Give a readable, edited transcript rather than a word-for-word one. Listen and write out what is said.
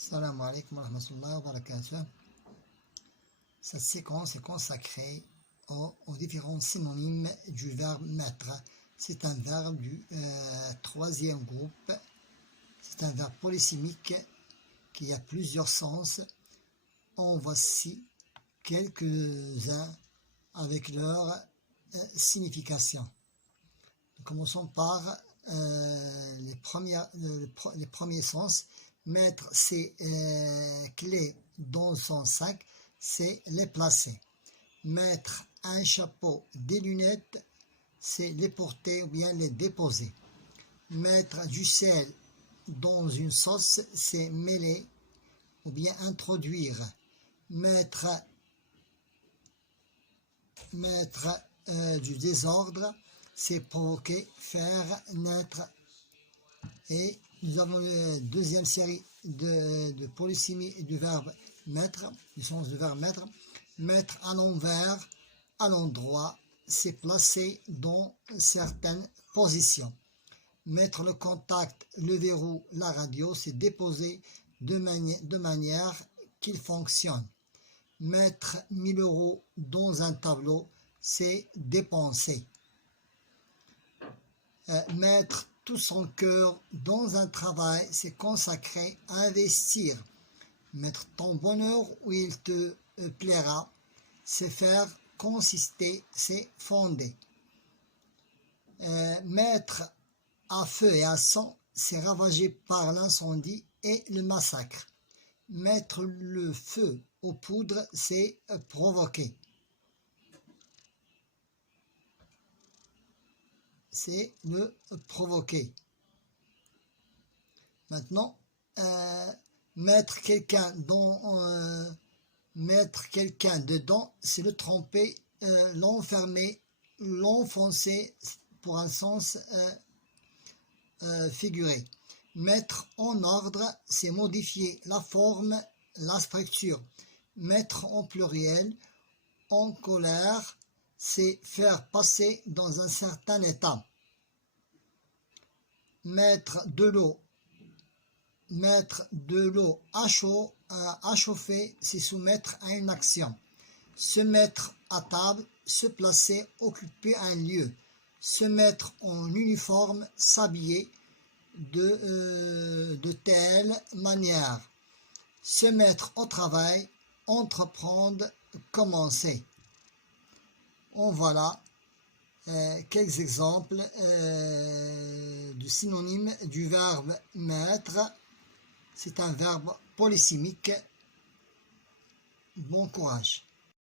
Salam alaikum wa rahmatullahi wa barakatuh. Cette séquence est consacrée aux différents synonymes du verbe mettre. C'est un verbe du troisième groupe. C'est un verbe polysémique qui a plusieurs sens. En voici quelques-uns avec leur signification. Nous commençons par les premiers sens. Mettre ses clés dans son sac, c'est les placer. Mettre un chapeau, des lunettes, c'est les porter ou bien les déposer. Mettre du sel dans une sauce, c'est mêler ou bien introduire. Mettre du désordre, c'est provoquer, faire naître. Et nous avons la deuxième série de polysémie du verbe mettre, du sens du verbe mettre. Mettre à l'envers, à l'endroit, c'est placer dans certaines positions. Mettre le contact, le verrou, la radio, c'est déposer de manière qu'il fonctionne. Mettre 1000 € dans un tableau, c'est dépenser. Mettre tout son cœur dans un travail, c'est consacrer à investir. Mettre ton bonheur où il te plaira, c'est faire consister, c'est fonder. Mettre à feu et à sang, c'est ravager par l'incendie et le massacre. Mettre le feu aux poudres, c'est provoquer. C'est le provoquer. Maintenant, mettre quelqu'un dedans, c'est le tromper, l'enfermer, l'enfoncer pour un sens figuré. Mettre en ordre, c'est modifier la forme, la structure. Mettre en pluriel, en colère, c'est faire passer dans un certain état. Mettre de l'eau à chauffer, c'est soumettre à une action. Se mettre à table, se placer, occuper un lieu. Se mettre en uniforme, s'habiller de telle manière. Se mettre au travail, entreprendre, commencer. En voilà quelques exemples du synonyme du verbe mettre. C'est un verbe polysémique. Bon courage.